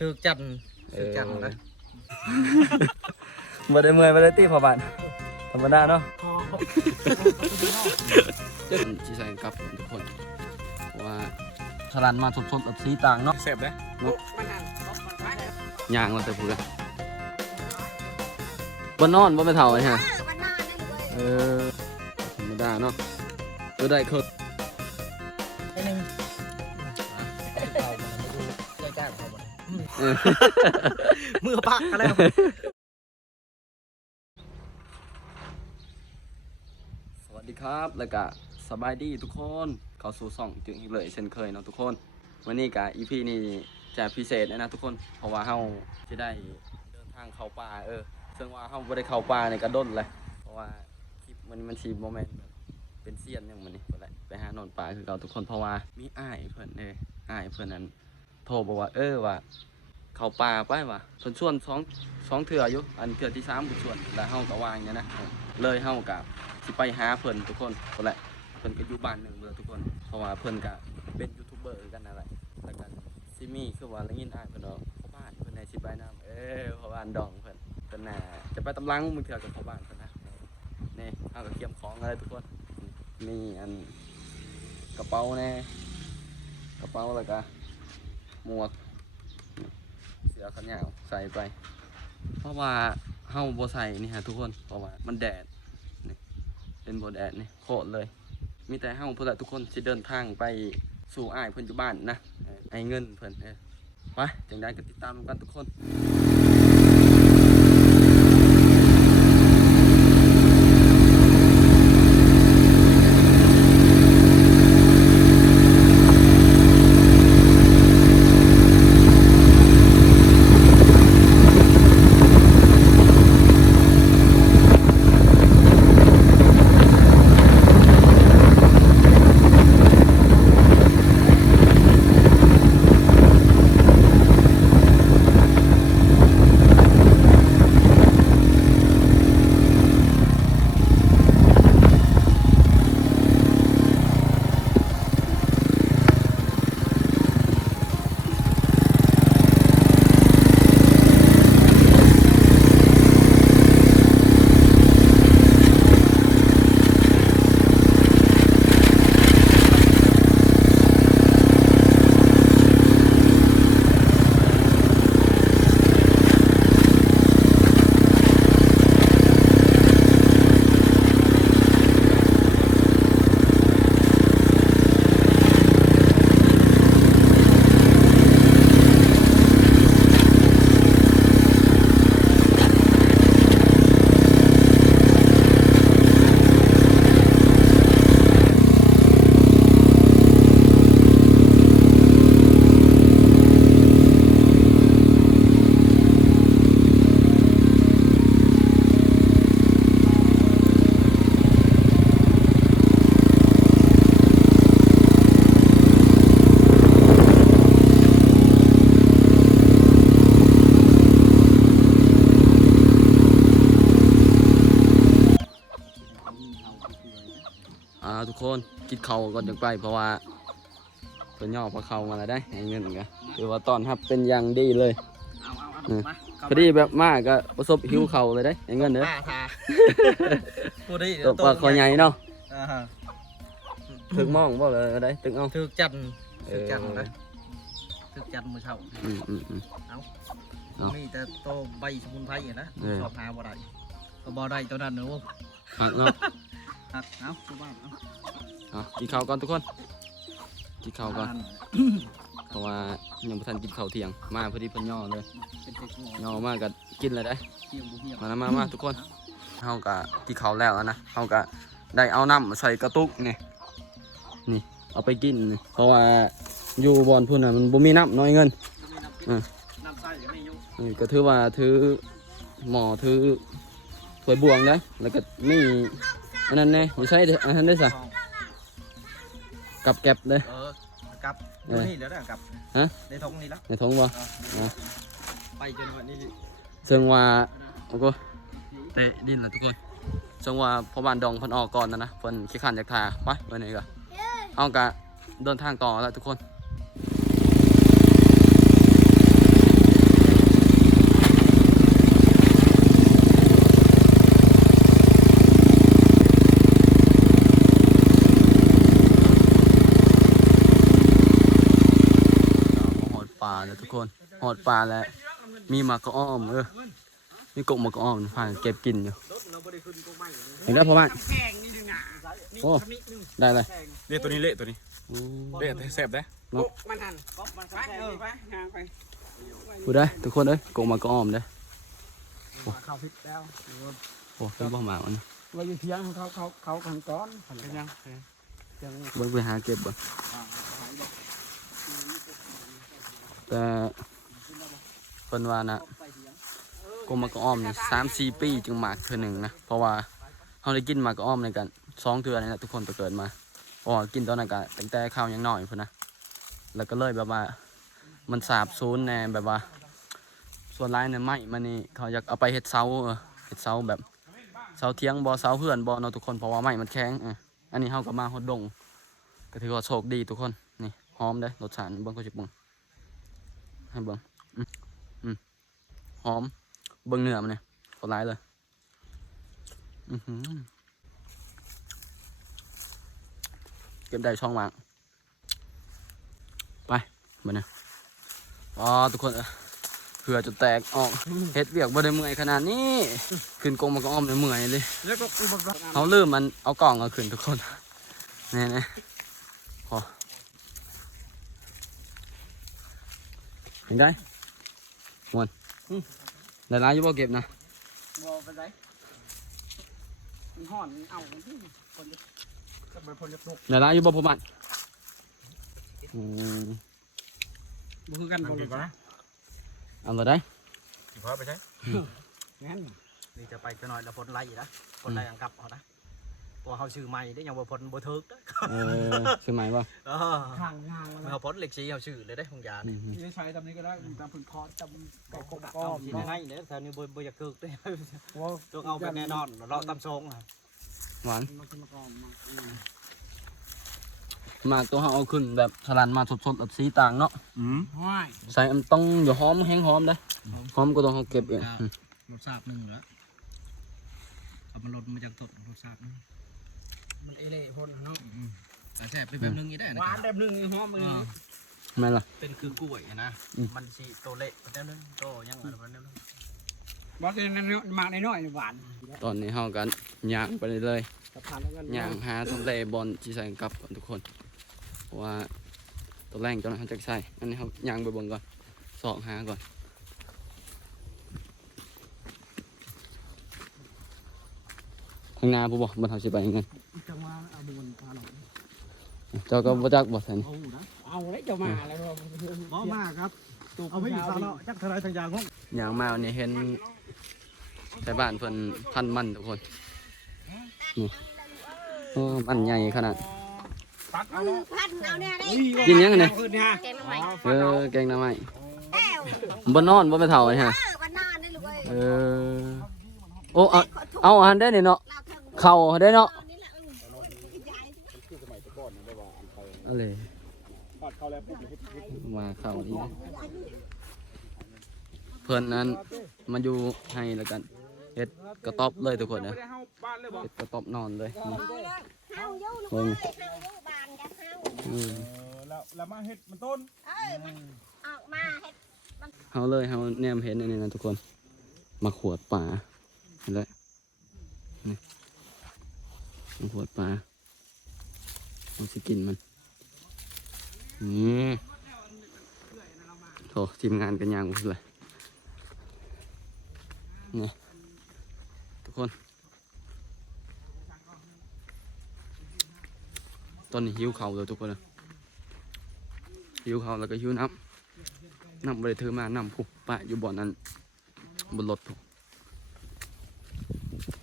ถือจันถือจันนะบ่ได้เมื่อยบ่ได้ตีพอบานธรรมดาเนาะเจ้าจีใส่กับทุกคน ว่าสลันมาสดๆแบบสีต่างเนาะเสพเด้ย่างมาแต่พูดกันบนนอนบ่ไปเท่าไอ้ฮะเออธรรมดาเนาะตัวได้คือไอ้ มือปักกันแล้ว สวัสดีครับ แล้วก็สบายดีทุกคน เขาสู่ช่องจึงอีกเลยเช่นเคยเนาะทุกคน วันนี้กับอีพีนี้จะพิเศษนะทุกคน เพราะว่าเฮาจะได้เดินทางเข้าป่าเออ ซึ่งว่าเฮาบ่ได้เข้าป่าในกระด้นเลย เพราะว่าคลิปมันมันชีโมเมนต์เป็นเซียนอย่างมันนี่ไปแหละไปหานอนป่าคือเก่าทุกคนเพราะว่ามีอ้ายเพิ่อนเด้อ้ายเพิ่อนนั้นโทรบอกว่าเออว่า เขาป่าไปวะส่วนส่วนสองสองเถื่ออยู่อันเถื่อที่สามบุส่วนแล้วเฮาก็วางเนี่ยนะเลยเฮากับสิไปหาเพิ่นทุกคนคนแหละเพิ่นก็อยู่บ้านหนึ่งเบอร์ทุกคนเพราะว่าเพิ่นก็เป็นยูทูบเบอร์กันนั่นแล้วกันซิมี่คือว่าแล้วยินอ้ายเพิ่นว่าพ่อบ้านเพิ่นให้สิไปนํเออพ่อบ้านดองเพิ่นเพิ่นน่ะจะไปตำลังมึงเถื่อกับพ่อบ้านเพิ่นนะนี่เฮาก็เตรียมของอะไรทุกคนนี่อันกระเป๋าแน่กระเป๋าแล้วก็หมวก เสื้อขนยาวใส่ไป เพราะว่าเฮาบ่ใส่นี่ฮะทุกคนเพราะว่ามันแดดนี่เป็นบ่แดดนี่โคตรเลย มีแต่เฮาเพื่อนละทุกคนสิเดินทางไปสู่อ้ายเพิ่นอยู่บ้านนะไอ้เงินเพิ่นเออไปจังได้ก็ติดตามกันทุกคน อ่าทุกคนกินข้าวก่อนจังไป เพราะว่าเพิ่นย่อพอเข้ามาแล้วได้ให้เงินกันถือว่าตอนรับเป็นอย่างดีเลย เอาเอาเอาอืมมาพอดีแบบมากก็ประสบหิวเข่าวเลยได้ให้เงินเด้อป้าทาตัวนี้ตัวปลาคอใหญ่เนาะอ่าฮะถึกมองบ่เลยได้ถึกเอาถือจันถือจันเออนะถือจันมือเช่าอืมอืมอืม เนาะมีแต่โตใบสมุนไพรอะนะเออสอบหาบ่ได้ก็บ่ได้ตัวนั้นเนอะ หักเนาะ หักเอาตัวบ้านเอาเอากินข้าวก่อนทุกคน กินข้าวก่อนอ่เพราะว่ายังบ่ทันกินข้าวเที่ยง มาพอดีเพิ่นย่อเลย เป็นเด็กงย่อมากก็กินเลยได้เที่ยงบุเที่ยงมานะมามาทุกคนเฮาก็กินข้าวแล้วอะนะเฮาก็ได้เอาน้ำใส่กระตุกนี่นี่ เอาไปกินนี่เพราะว่าอยู่บอนพุ่นน่ะมันบ่มีน้ำน้อยเงิน อืม น้ำใส่ยังไม่ยุ่งนี่ก็ถือว่าถือหมอถือถ้วยบวงนะแล้วก็มี อันนั้นแน่อยู่ใช้เด้ออันนั้นได้อซะกับแก็บเลย เออกลับเอดูอนี่เดี๋ยวได้กลับฮะ ในท้องนี่แล้วในท้องบ่เออไปจนวันนี้ซึ่งว่าโอ้โหเตะดินแล้วทุกคนซึ่งว่าพ่อบ้านดองเพิ่นออกก่อนนะนะเพิ่นขี้ขันจากทาไปไปไหนก็เอากะเดินทางต่อแล้วทุกคน หอด ปลาแล้ว มีหมากกระอ้อมเออมีกบหมากกระอ้อมผ่านเก็บกินอยู่เห็นได้พอบ้านโอ้ได้เลยเละตัวนี้เละตัวนี้โอ้เละแซ่บได้มันหันก๊อบมันไปเออไปห่างไปพูดได้ทุกคนเอ้ยกบหมากกระอ้อมเด้อเข้าพิษแล้วโอ้เป็นบ่หมากมันนะว่าอยู่เทียงเขาเขาเขาขันก้อนเป็นยังยังเบิ่งไปหาเก็บบ่แต่ เพิ่นว่านะกบหมากกอ้อมเนี่ยสามสี่ปีจึงหมากเทื่อหนึ่งนะเพราะว่าเขาได้กินหมากกระอ้อมในกันสองเทือนี่แหละทุกคนไปเกิดมาเพราะว่ากินตอนนั้นก็ตั้งแต่ข้าวยังน้อยพุ่นนะแล้วก็เลยแบบว่า มันสาบซูนแน่แบบว่า ส่วนร้ายเนี่ยไม้มันนี่เขาอยากเอาไปเฮ็ดเสาเออเฮ็ดเสาแบบเสาเทียงบ่เสาเพื่อนบ่เนาะทุกคนเพราะว่าไม้มันแข็งอันนี้เฮาก็มาฮอดดงก็ถือว่าโชคดีทุกคนนี่หอมเด้รสชาติเบิ่งก็สิเบิ่งให้เบิ่ง หอม เบิ่งเนื้อมันนี่โคตรร้ายเลย อือหือเก็บได้ช่องว่าง ไปมาเนี่ยอ๋อทุกคนเผื่อจะแตกออกเฮ็ดเวียกบ่ได้เมื่อยขนาดนี้ ขึ้นกงมันก็อ้อมได้เมื่อยเลยเขาลืมมันเอากล่องเอาขึ้นทุกคนนี่นี่พอเห็นได้มวน หลายๆอยู่บ่เก็บนะบอไปไหนมันห่อนเอาที่คนจะจะไปคนจะตกหลายๆอยู่บ่พอมันอืมบุคือกันนั่บ่งกินก่อนนะเอาบ่ได้กินพอไปใช่งั้นนี่จะไปจะน้อยแล้วพ้นไล่นะพ้นไล่อังกลับเอานะ ตัวเขาชื่อใหม่ได้ยังบ่พ้นบ่ถึกนะเออซื้อใหม่บ่เออห่างห่างมันเขาพ้นเหล็กสีเขาชื่อเลยได้ของยาอืนี่มจะใช้ตำนี้ก็ได้ตามพื้นคอตำกบก้อมที่ให้เนี่ยแถวนี้บ่บ่อยากถึกได้ว่าต้องเอาไปแน่นอนเราตำทรงอะหวานมันจะมากอมมาหมากตัวเฮาเอาขึ้นแบบสลันมาสดๆแบบสีต่างเนาะอืมห้อยใส่มันต้องอย่าหอมแห้งหอมเด้อหอมก็ต้องเฮาเก็บเองอืมรสชาติหนึ่งแล้วเอามันลดมาจากสดรสชาติ มันเอเล่พ่นเนาะแต่แซ่บไปแบบนึงนี่ได้หวานแบบนึงหอมเลยแม่นล่ะ เป็นคือกล้วยนะ อืม มันสีโตเละแบบนึงโตยังไงแบบนึงบอสนั่นมากน้อยหวานตอนนี้เฮากันย่างไปเรื่อยๆสะพานแล้วกันอย่างหาสำเร็จบอลที่ใส่กลับก่อนทุกคนเพราะว่าตัวแรงตัวนั้นเขาจะใส่อันนี้เขาย่างไปเบนก่อนสองหาก่อนข้างหน้าผู้บอกมันเขาสิไปยังไง จะมาเอาบุญพาหน่อย เจ้าก็บ่จักบ่ใส่นี่เอานะเอาเลยจะมาแล้วบ่มากครับ เอาไปอีกสาวเนาะจักทลายทางยางของย่างมาวันนี้เห็นแต่บ้านเพิ่นพันมันทุกคนนี่โอ้มันใหญ่ขนาดปักเอาพันเอาเนี่ยได้กินยังไงเนี่ยขึ้นเนี่ยแกงทำไมเออแกงหน้ำไม้แก้วบ่นอนบ่ไปเท่าไอ้ฮะเออวันนานได้เลยเออ โอ้เอาเอาอาหารได้เนี่ยเนาะ เราถึงเข่าได้เนาะ นี่แหละยาย อะไรปัดเข้าแล้วปุ๊บมาเข่าดีนะเพื่อนนั้นมาอยู่ให้แล้วกันเฮ็ดกระต๊อบเลยทุกคนนะไม่ได้เฮาบ้านเลยบอกเฮ็ดกระต๊อบนอนเลยนี่เอาเลยเฮาอยู่ลูกเอ้ยเฮาอยู่บ้านกันเฮาอืมเออแล้วแล้วมาเฮ็ดมันต้นเอ้ยมันออกมาเฮ็ดเฮาเลยเฮาแนมเห็นอันนี้นะทุกคน มาขวดป่าเห็นแล้วนี่มาขวดป่าเราสิกินมัน นี่โถทีมงานกันยางหมดเลยนี่ทุกคน ตอนนี้หิวเขาเลยทุกคนเลยหิวเขาแล้วก็หิวน้ำน้ำบริเทอมาน้ำผุบปะอยู่บ่อนนั้นบนรถผม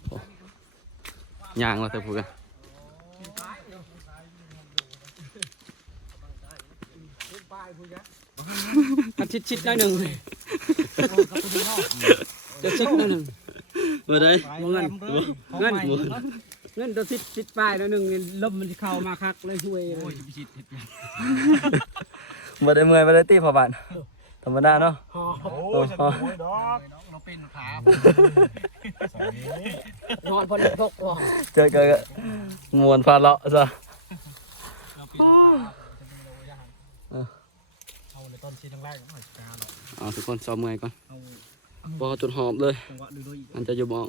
โอ้ย่างเราเถอะพูดกัน มันชิดชิดได้หนึ่งจะชิดได้หนึ่งมาได้เงินเงินเงินตัวชิดชิดปลายแล้วหนึ่งลมมันเข้ามาคักเลยช่วยเลยบ่ได้เมื่อยบ่ได้ตีพอบ้านธรรมดาเนาะโอ้ยฉันโอ้ยดอกเราเป็นขานอนพอดีพกหรอเจอกันก็มวนพาเลาะซะ เอาเลยตอนชิ้นแรกๆหน่อยกาเนาะเอาทุกคนซ้อมเมื่อยก่อนเอาบอจุดหอมเลยจังหวะดูด้วยอีกมันจะอยู่มอง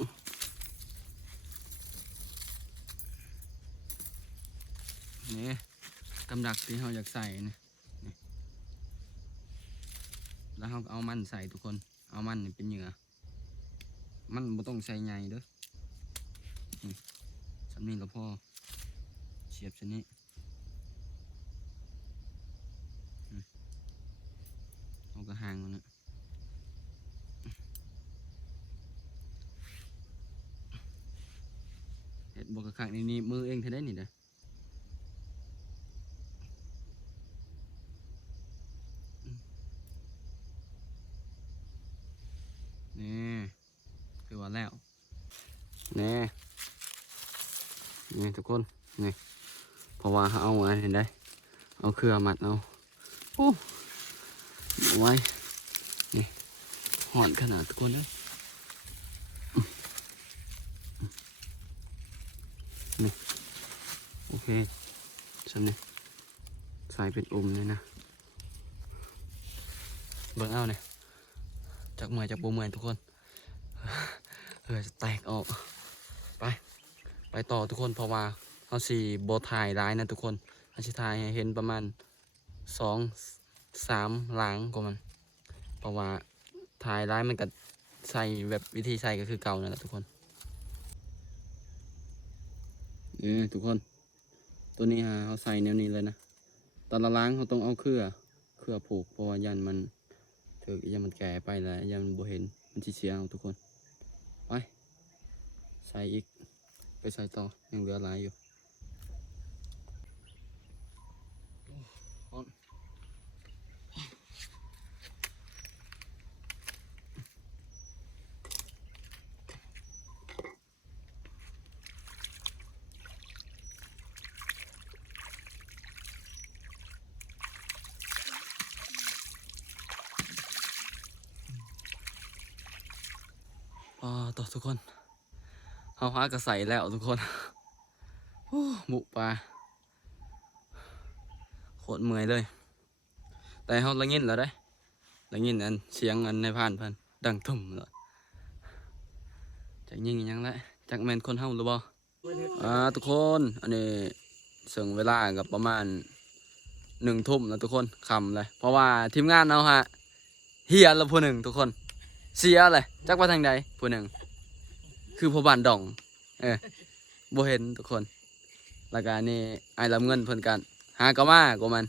นี่กำดักที่เราอยากใส่นี่นี่แล้วเราก็เอามันใส่ทุกคน เอามันนี่เป็นเหยื่อมันบ่ต้องใส่ใหญ่เด้อนี่สำนี้เราพอเสียบชนี้อืม เอากระหางมันนะเห็ดบอกกระขังนี่นี่มือเองเท่าได้นี่นะนี่คือว่าแล้วนี่นี่ทุกคนนี่เพราะว่าเขาเอาไว้เห็นได้เอาเครือมัดเอาโอ้เอา ไว้ นี่ห่อนขนาดทุกคนเลยโอเคฉันนี่ใส่เป็นอมเลยนะ เบิ่งเอาเนี่ยจากเมื่อยจากปูเมื่อยทุกคนเออจะแตกออก ไป ไปต่อทุกคนเพราะว่าเขาสี่โบถ่ายร้ายนะทุกคนเขาจะถ่ายให้เห็นประมาณสอง สามหลังกว่ามัน เพราะว่าถ่ายร้ายมันก็ใส่แบบวิธีใส่ก็คือเก่านั่นแหละทุกคนนี่ทุกคน ตัวนี้ฮะเขาใส่แนวนี้เลยนะตอนละล้างเขาต้องเอาเครือเครือผูกเพราะว่ายันมันถือยันมันแก่ไปแล้วยันมันบ่เห็นมันจีเสียเอาทุกคน ไป ใส่อีกไปใส่ต่อยังเหลือหลายอยู่ร้อนอ่าต่อทุกคน เขากระใสแล้วทุกคนโหมูปลาโคตรเมื่อยเลย แต่เขาละยินแล้วได้ละยินอันเสียงอันในผ่านเพิ่นดังทุ่มเลยจากยิงยังละจากแมนคนเฮาหรือบ่อ่าทุกคนอันนี้เส่งเวลากับประมาณหนึ่งทุ่มแล้วทุกคนคำเลย เพราะว่าทีมงานเราฮะเฮียแล้วผู้หนึ่งทุกคน เสียเลยจักว่าทางใดผู้หนึ่งคือพ่อบ้านดอง เออบ่เห็นทุกคน แล้วก็อันนี่ไอ้ลำเงินเพิ่นกัน หากะมาก็มัน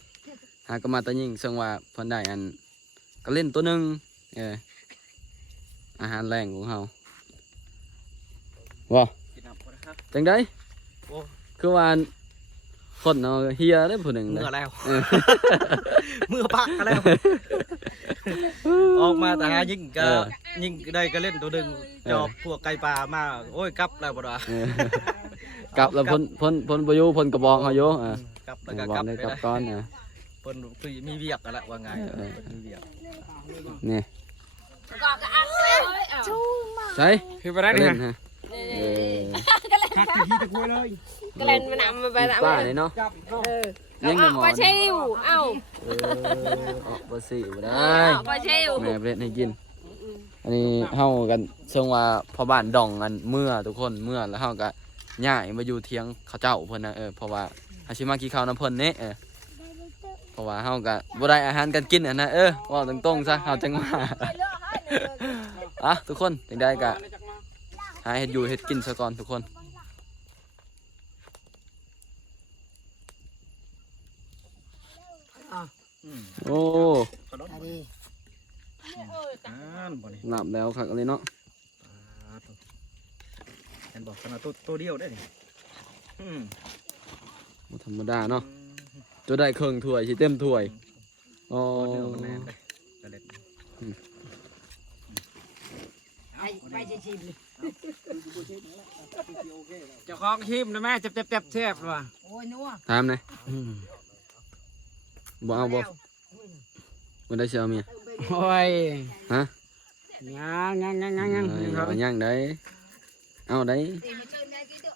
หากะมาแตะยิงซึ่งว่าเพิ่นได้อันก็เล่นตัวหนึงเอออาหารแรงของเฮาว้ากินน้ำก่อนนะครับจังไดโอ้คือว่า คนเนาะเฮียได้ผู้หนึ่งเมื่เลอยแล้วเออเมื่อปักกันแล้ว ออกมาแต่หายิงก็ยิงได้ก็เล่นตัวหนึ่งจอบพวกไก่ปลามาโอ้ยกลับแล้วบ่ดาเออกลับแล้วพ้นพ้นพ้นประยุพ้นกระบองเขาอยู่อ่ากลับกแล้วระก็บอกลังบได้ไปกลับแล้วก้อนอะ เพิ่นคือมีเวียกกันแล้วว่าไงเออ เพิ่นมีเวียกนี่ก็ก็อันเลยชูมาใช่คือไปได้เล่เนี่ยนฮะเออ คักที่ตะกุยเลย ก็เล่นมานำมาไปแล้วป้าเลยเนาะจับก็เออยังเอาหมอปลาชิวเอ้าเออออกบ่สิบ่ได้เอาปลาชิวแม่เล่นให้กิน อันนี้เฮากันทรงว่าพ่อบ้านดองกันเมื่อทุกคนเมื่อแล้วเฮาก็ย้ายมาอยู่เทียงเขาเจ้าเพิ่นนะเออเพราะว่าอาชิมากินข้าวน้ำเพิ่นนี่เออเพราะว่าเฮาก็บ่ได้อาหารกันกินอะนะเออเว่าตรงๆซะเฮาจังว่าอะทุกคนจังได้ก็หาเฮ็ดอยู่เฮ็ดกินซะก่อนทุกคน โอ้อ่านบ่นี่หลับแล้วคักเลยเนาะเห็นบอกขนาดตัวตัวเดียวได้นี่อืมบ่ธรรมดาเนาะจะได้เครื่องถ้วยสิเต็มถ้วยอ๋อตัวเดียวมันแน่นเลยกระเด็ดไปจะชิมเลยเจ้าของชิมนะแม่เจ็บเจ็บเจ็บเจ็บว่ะโอ้ยนัวถามหน่อย บ่เอาบ่บ่ได้สิเอาเมียโอ้ยฮะยังยังยังยังยังเอ้ยครับเอายังได้เอาได้ตีมาชิมได้กี่ตัว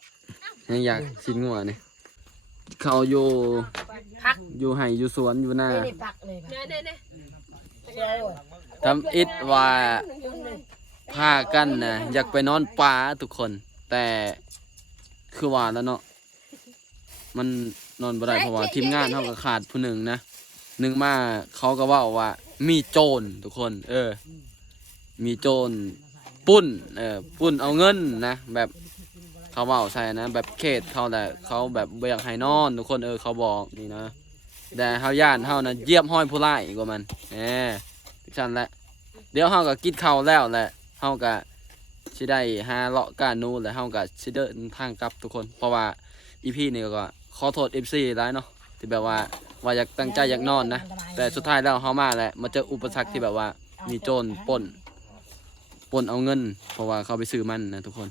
ยังอยากสินงัวนี่เขาอยู่พักอยู่ไห้อยู่สวนอยู่หน้าไม่ได้พักเลยเน่เน่เน่ทำอิดว่าพากันนะอยากไปนอนป่าทุกคน แต่คือว่าแล้วเนาะมัน นอนบ่ได้เพราะว่าทีมงานเขาก็ขาดผู้หนึ่งนะหนึ่งมาเขาก็เว่าว่า มีโจรทุกคน เออ มีโจรปุ้น เออปุ้นเอาเงินนะแบบเขาเว่าใส่นะแบบเขตเขาแต่เขาแบบบ่อยากให้นอนทุกคนเออเขาบอกนี่นะแต่เฮาย่านเฮานะเหยียบห้อยผู้ร้ายกว่ามันแหมจังแหละเดี๋ยวเฮาก็กินข้าวแล้วแหละเฮาก็สิได้หาเลาะกานูแล้วเฮาก็สิเดินทางกลับทุกคน เพราะว่าอีพีนี่ก็ ขอโทษ FC หลายเนาะที่แบบว่าว่าอยากตั้งใจอยากนอนนะ แต่สุดท้ายแล้วเฮามาแหละมาเจออุปสรรคที่แบบว่ามีโจรปล้นปล้นเอาเงิน เพราะว่าเขาไปซื้อมันนะทุกคน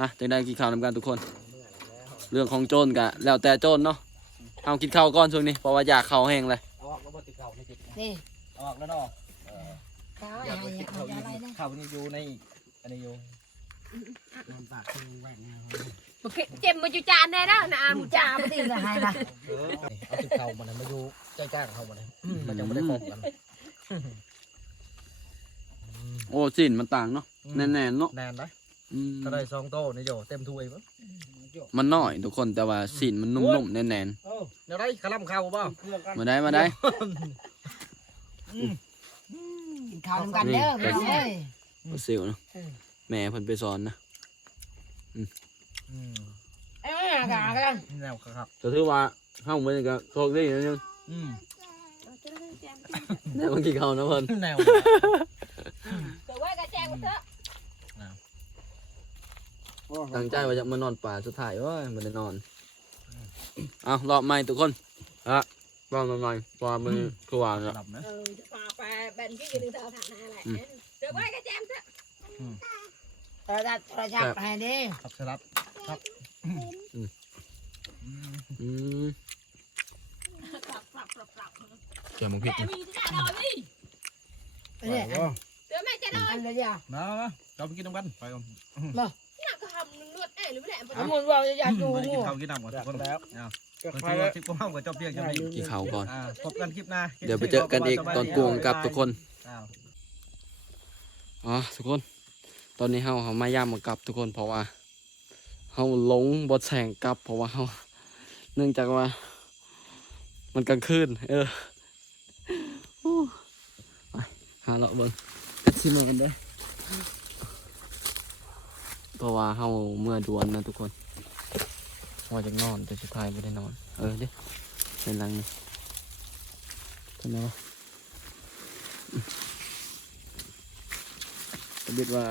อะจังได้กินข้าวนำกันทุกคน เรื่องของโจรก็แล้วแต่โจรเนาะเอากินข้าวก่อนช่วงนี้เพราะว่าอยากข้าวแห้งเลยเอาออกแล้วบ่ติดเข่าในจิตนี่เอาออกแล้วเนาะเขาออะยากไรไปติดเอาเข่าอะไรนะเข่านี่อยู่ในอันนี้อยู่ นอนปากคือแหวกแนวเจ็บมาจุจานแน่แล้วนะมึงจ้าไม่ได้ละให้ละเอาติดเข่ามันมาอยู่ใกล้ๆกับเขามันมันจะไม่ได้ฟองกัน โอ้สินมันต่างเนาะแน่นๆเนาะแน่นนะอืมถ้าได้สองโต้นี่โยเต็มถ้วยมั้งมันน้อยทุกคนแต่ว่าสินมันนุ่มๆแน่นเออเดี๋ยวได้ขลังเข่าบ่เครื่องกันๆมาได้มาได้กินข้าวนำกันเด้อพี่น้องเอ้ยบ่เสิวเนาะ แม่เพิ่นไปสอนนะอืมเอ้ยกะกะแนวครับ ก็ถือว่าเฮามันก็โชคดีนิดนึงอืมได้มากินข้าวนะเพิ่นแนวเดี๋ยวไว้กระแจงมาเถอะตั้งใจว่าจะมานอนป่าสุดท้ายว่าบ่ได้นอนเอารอบใหม่ทุกคนอะรอบใหม่ๆเพราะว่ามันคือว่าเนาะหลับนะเออจะพาไปเป็นที่ยืนเธอฐานะอะไรเดี๋ยวไว้กระแจงเถอะ โทรศัพท์โทรศัพท์ให้ดิครับสลับอืมปรับปรับปรับปรับเกี่ยวมันพริกแม่มีที่จะนอนดิเนี่ยเดี๋ยวแม่จะนอนอันเดียวมาเราไปกินน้ำกันไปก่อนน่าก็ทำนวดแอ่หรือไม่แอ่สมมติว่าอยากดูไปกิงูนข้าวกินน้ำก่อนทุกคนแล้วก็มันใครจะว่าคลิปของเรากับเจ้าเพียงจะไม่กินข้าวก่อนอ่าพบกันคลิปหน้าเดี๋ยวไปเจอกันอีกตอนปรุงกับทุกคนอ้าวอ๋อทุกคน ตอนนี้เฮาเฮามาย่ามมากลับทุกคนเพราะว่าเฮาหลงบทแสงกลับ เพราะว่าเฮาเนื่องจากว่า มันกลางคืนเออโอ้ไปหาเลาะเบิ่งกัดซิมากันเด้อเพราะว่าเฮาเมื่อด่วนนะทุกคนว่าจะนอนแต่สุดท้ายไม่ได้นอน เออเด้เป็นไรนี่เป็นไงวะก็คิดว่า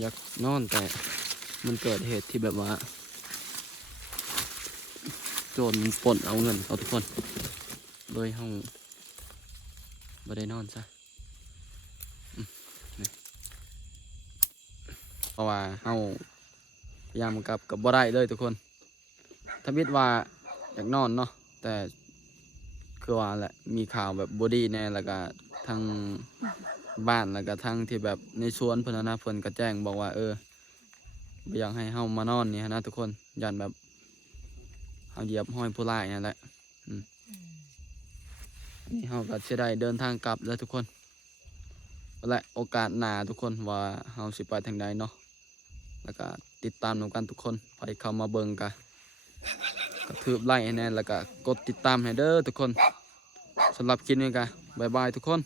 อยากนอนแต่มันเกิดเหตุที่แบบว่า โจรมันปล้นเอาเงินเอาทุกคนเลยห้องบ่ได้นอนซะเพราะว่าเฮาพยายามกลับกับบ่ได้เลยทุกคน ถ้าคิดว่าอยากนอนเนาะแต่ คือว่าแหละมีข่าวแบบบอดี้แน่แล้วก็ทางบ้านแล้วก็ทั้งที่แบบในสวนเพนนะนะเพิ่นก็แจ้งบอกว่า เออบ่อยากให้เฮามานอนนี่นะทุกคนยันแบบเฮาเหยียบห้อยผู้ร้ายนั่นแหละอืมนี่เฮาก็จะได้เดินทางกลับแล้วทุกคนและโอกาสหน้าทุกคนว่าเฮาสิไปทางใดเนาะแล้วก็ติดตามนำกันทุกคนไปเข้ามาเบิ่งกัน ถือไลค์ให้แน่แล้วก็กดติดตามให้เด้อทุกคนสำหรับคลิปนี้กันบ๊ายบายทุกคน